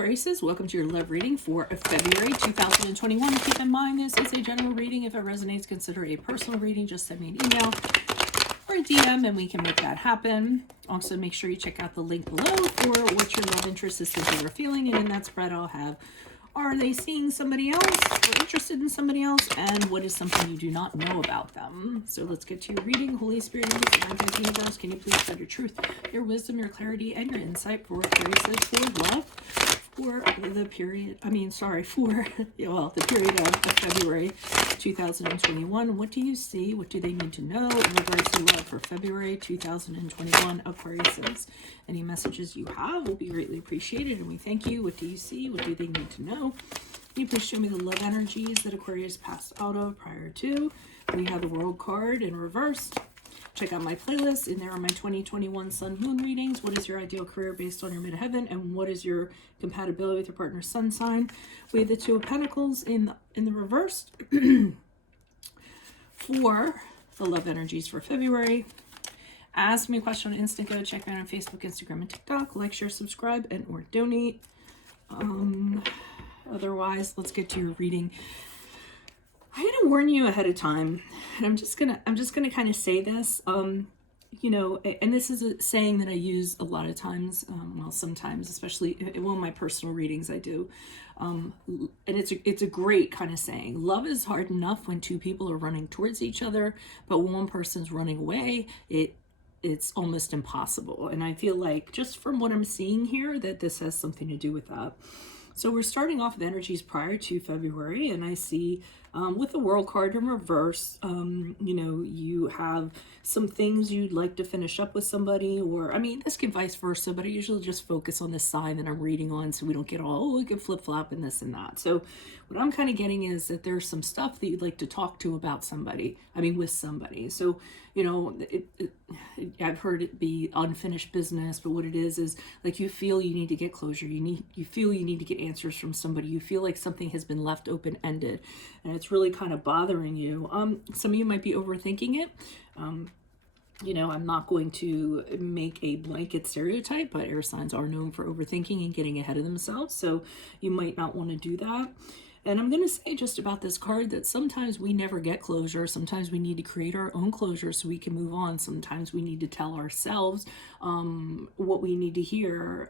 Aquarius, welcome to your love reading for February 2021. Keep in mind this is a general reading. If it resonates, consider a personal reading. Just send me an email or a DM and we can make that happen. Also, make sure you check out the link below for what your love interest is thinking or feeling. And in that spread, I'll have, are they seeing somebody else or interested in somebody else? And what is something you do not know about them? So let's get to your reading. Holy Spirit, and universe, can you please spread your truth, your wisdom, your clarity, and your insight for Aquarius, for love, for the period, the period of February 2021. What do you see? What do they need to know in regards to love for February 2021, Aquarius? Any messages you have will be greatly appreciated, and we thank you. What do you see? What do they need to know? Can you please show me the love energies that Aquarius passed out of prior to? We have the World card in reverse. Check out my playlist. In there are my 2021 Sun Moon readings. What is your ideal career based on your midheaven? And what is your compatibility with your partner's sun sign? We have the Two of Pentacles in the reverse for the love energies for February. Ask me a question on Instago. Check me out on Facebook, Instagram, and TikTok. Like, share, subscribe, and or donate. Otherwise, let's get to your reading. I had to warn you ahead of time, and I'm just gonna kind of say this, you know, and this is a saying that I use a lot of times, well, sometimes, especially in one of my personal readings I do, and it's a great kind of saying. Love is hard enough when two people are running towards each other, but when one person's running away, it's almost impossible. And I feel like, just from what I'm seeing here, that this has something to do with that. So we're starting off with energies prior to February, and I see with the World card in reverse, you know, you have some things you'd like to finish up with somebody, or, I mean, this can vice versa, but I usually just focus on this side that I'm reading on so we don't get all, we can flip-flop and this and that. So what I'm kind of getting is that there's some stuff that you'd like to talk to about somebody, I mean, with somebody. So, you know, I've heard it be unfinished business, but what it is like you feel you need to get closure. You feel you need to get answers from somebody. You feel like something has been left open-ended and it's really kind of bothering you. Some of you might be overthinking it. You know, I'm not going to make a blanket stereotype, but air signs are known for overthinking and getting ahead of themselves. So you might not want to do that. And I'm going to say just about this card that sometimes we never get closure. Sometimes we need to create our own closure so we can move on. Sometimes we need to tell ourselves what we need to hear,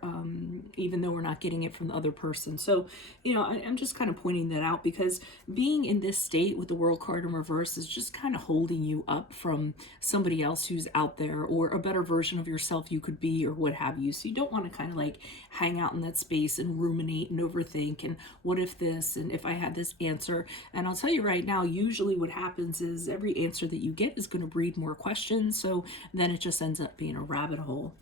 even though we're not getting it from the other person. So, you know, I'm just kind of pointing that out because being in this state with the World card in reverse is just kind of holding you up from somebody else who's out there, or a better version of yourself you could be, or what have you. So you don't want to kind of like hang out in that space and ruminate and overthink and what if this, and if I had this answer. And I'll tell you right now, usually what happens is every answer that you get is going to breed more questions. So then it just ends up being a rabbit hole.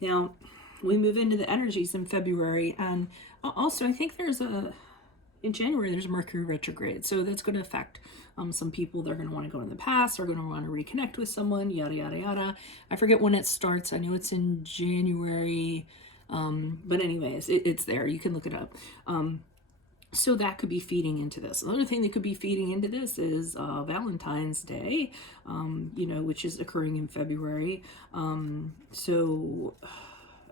Now we move into the energies in February. And also I think in January, there's a Mercury retrograde. So that's going to affect some people. They're going to want to go in the past. They're going to want to reconnect with someone, yada, yada, yada. I forget when it starts. I know it's in January. But anyways, it's there. You can look it up. So that could be feeding into this. Another thing that could be feeding into this is Valentine's Day, you know, which is occurring in February.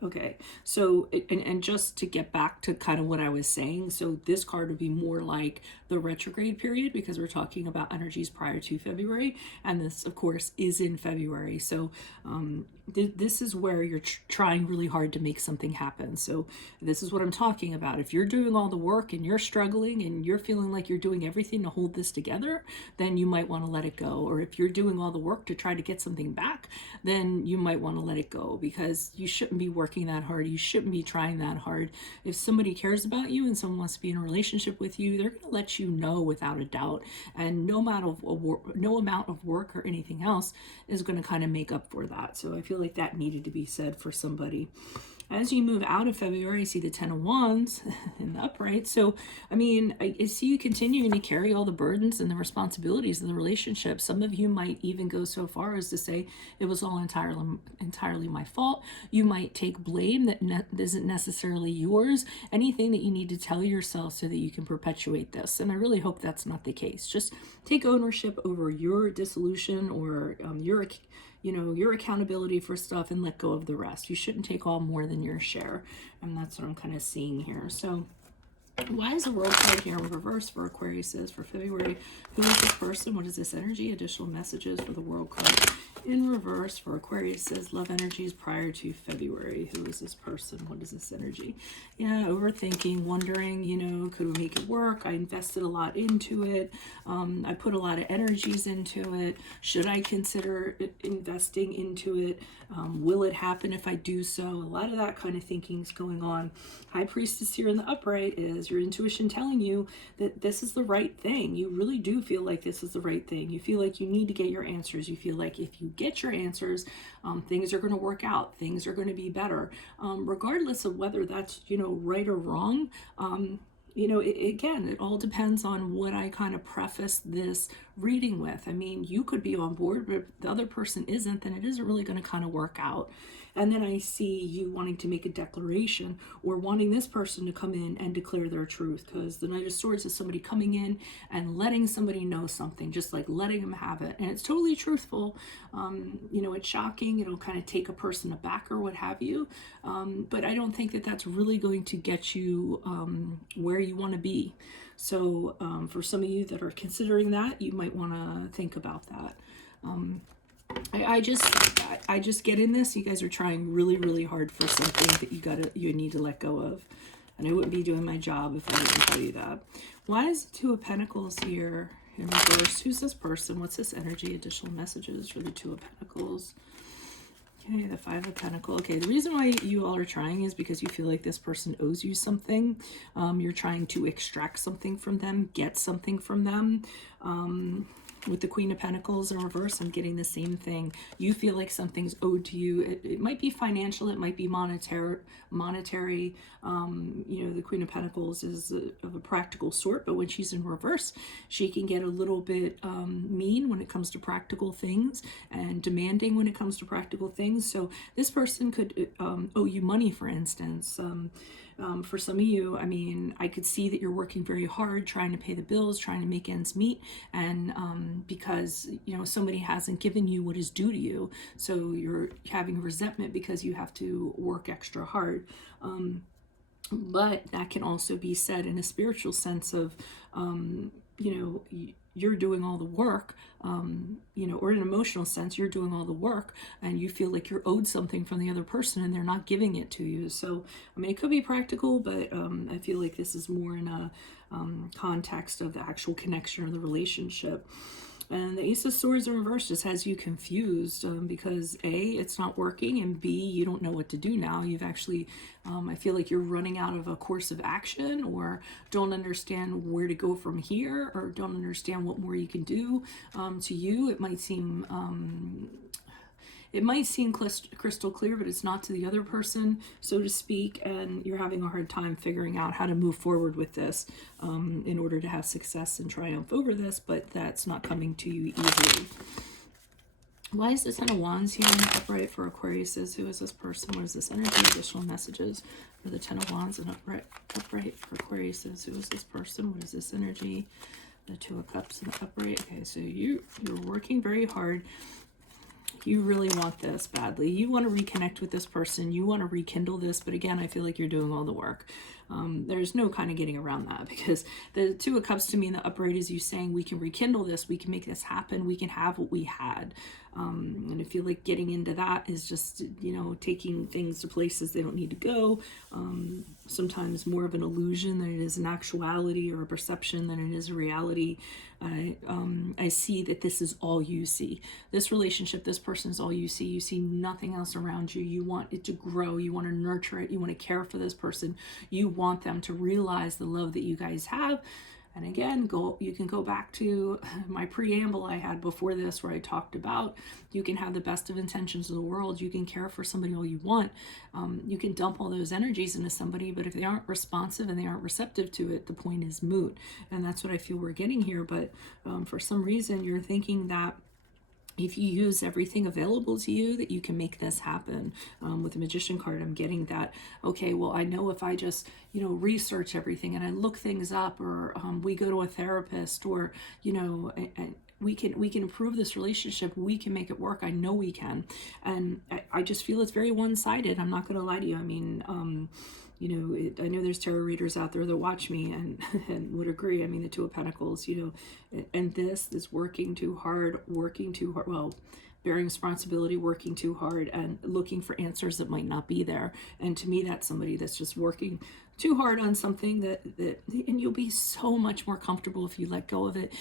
Okay, so, and just to get back to kind of what I was saying, so this card would be more like the retrograde period because we're talking about energies prior to February, and this, of course, is in February. So this is where you're trying really hard to make something happen. So this is what I'm talking about. If you're doing all the work and you're struggling and you're feeling like you're doing everything to hold this together, then you might want to let it go. Or if you're doing all the work to try to get something back, then you might want to let it go, because you shouldn't be working that hard. You shouldn't be trying that hard. If somebody cares about you and someone wants to be in a relationship with you, they're going to let you know without a doubt. And no amount of work or anything else is going to kind of make up for that. So I feel like that needed to be said for somebody. As you move out of February, I see the 10 of Wands in the upright. So, I mean, I see you continuing to carry all the burdens and the responsibilities of the relationship. Some of you might even go so far as to say it was all entirely my fault. You might take blame that isn't necessarily yours. Anything that you need to tell yourself so that you can perpetuate this. And I really hope that's not the case. Just take ownership over your dissolution or your you know, your accountability for stuff and let go of the rest. You shouldn't take all more than your share. And that's what I'm kind of seeing here. So why is the World card here in reverse for Aquarius for February? Who is this person? What is this energy? Additional messages for the World card in reverse for Aquarius love energies prior to February. Who is this person? What is this energy? Yeah, overthinking, wondering, you know, could we make it work? I invested a lot into it. I put a lot of energies into it. Should I consider investing into it? Will it happen if I do so? A lot of that kind of thinking is going on. High Priestess here in the upright is your intuition telling you that this is the right thing. You really do feel like this is the right thing. You feel like you need to get your answers. You feel like if you get your answers, things are going to work out. Things are going to be better. Regardless of whether that's, you know, right or wrong. You know, again, it all depends on what I kind of preface this reading with. I mean, you could be on board, but if the other person isn't, then it isn't really going to kind of work out. And then I see you wanting to make a declaration or wanting this person to come in and declare their truth, because the Knight of Swords is somebody coming in and letting somebody know something, just like letting them have it. And it's totally truthful. You know, it's shocking. It'll kind of take a person aback or what have you. But I don't think that that's really going to get you where you want to be. So for some of you that are considering that, you might want to think about that. I just get in this. You guys are trying really, really hard for something that you need to let go of. And I wouldn't be doing my job if I didn't tell you that. Why is the Two of Pentacles here in reverse? Who's this person? What's this energy? Additional messages for the Two of Pentacles. Okay, the Five of Pentacles. Okay, the reason why you all are trying is because you feel like this person owes you something. You're trying to extract something from them, get something from them. With the Queen of Pentacles in reverse, I'm getting the same thing. You feel like something's owed to you. It might be financial, it might be monetary. You know, the Queen of Pentacles is of a practical sort, but when she's in reverse, she can get a little bit mean when it comes to practical things and demanding when it comes to practical things. So this person could owe you money, for instance. For some of you, I mean, I could see that you're working very hard trying to pay the bills, trying to make ends meet, and because, you know, somebody hasn't given you what is due to you, so you're having resentment because you have to work extra hard. But that can also be said in a spiritual sense of, you know, you're doing all the work, you know, or in an emotional sense, you're doing all the work and you feel like you're owed something from the other person and they're not giving it to you. So, I mean, it could be practical, but I feel like this is more in a context of the actual connection or the relationship. And the Ace of Swords in reverse just has you confused because A, it's not working, and B, you don't know what to do now. You've actually, I feel like you're running out of a course of action, or don't understand where to go from here, or don't understand what more you can do. To you, it might seem crystal clear, but it's not to the other person, so to speak, and you're having a hard time figuring out how to move forward with this in order to have success and triumph over this, but that's not coming to you easily. Why is the Ten of Wands here in the upright for Aquarius? Who is this person? What is this energy? Additional messages for the Ten of Wands and upright for Aquarius. Who is this person? What is this energy? The Two of Cups in the upright. Okay, so you're working very hard. You really want this badly. You want to reconnect with this person. You want to rekindle this. But again, I feel like you're doing all the work. There's no kind of getting around that, because the Two of Cups to me in the upright is you saying we can rekindle this. We can make this happen. We can have what we had. And I feel like getting into that is just, you know, taking things to places they don't need to go. Sometimes more of an illusion than it is an actuality, or a perception than it is a reality. I see that this is all you see. This relationship, this person is all you see. You see nothing else around you. You want it to grow. You want to nurture it. You want to care for this person. You want them to realize the love that you guys have. And again, you can go back to my preamble I had before this, where I talked about you can have the best of intentions of the world. You can care for somebody all you want. You can dump all those energies into somebody, but if they aren't responsive and they aren't receptive to it, the point is moot. And that's what I feel we're getting here. But for some reason, you're thinking that if you use everything available to you, that you can make this happen. With the Magician card, I'm getting that, okay, well, I know if I just, you know, research everything and I look things up, or we go to a therapist, or, you know, we can improve this relationship. We can make it work. I know we can. And I just feel it's very one-sided. I'm not going to lie to you. I mean, you know, I know there's tarot readers out there that watch me and, and would agree. I mean, the Two of Pentacles, you know, and this is working too hard, well, bearing responsibility, working too hard, and looking for answers that might not be there. And to me, that's somebody that's just working too hard on something that and you'll be so much more comfortable if you let go of it.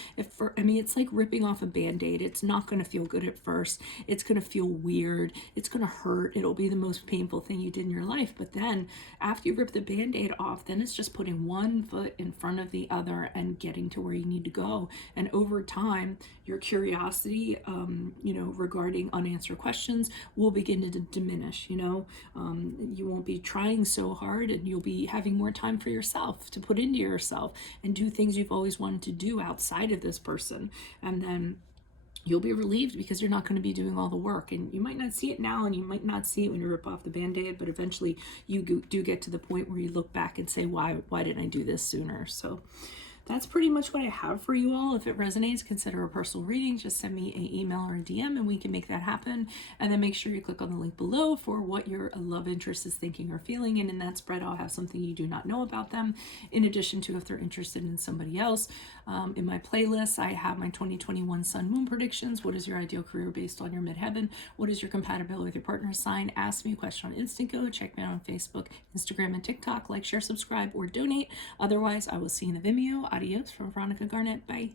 I mean, it's like ripping off a band-aid. It's not going to feel good at first. It's going to feel weird. It's going to hurt. It'll be the most painful thing you did in your life. But then after you rip the band-aid off, then it's just putting one foot in front of the other and getting to where you need to go. And over time, your curiosity, you know, regarding unanswered questions will begin to diminish. You know, you won't be trying so hard, and you'll be having more time for yourself to put into yourself and do things you've always wanted to do outside of this person. And then you'll be relieved because you're not going to be doing all the work. And you might not see it now, and you might not see it when you rip off the band-aid, but eventually you do get to the point where you look back and say, why didn't I do this sooner? So that's pretty much what I have for you all. If it resonates, consider a personal reading. Just send me an email or a DM and we can make that happen. And then make sure you click on the link below for what your love interest is thinking or feeling. And in that spread, I'll have something you do not know about them, in addition to if they're interested in somebody else. In my playlist, I have my 2021 Sun Moon predictions. What is your ideal career based on your midheaven? What is your compatibility with your partner's sign? Ask me a question on Instant Go. Check me out on Facebook, Instagram, and TikTok. Like, share, subscribe, or donate. Otherwise, I will see you in the Vimeo. Adios from Veronica Garnett. Bye.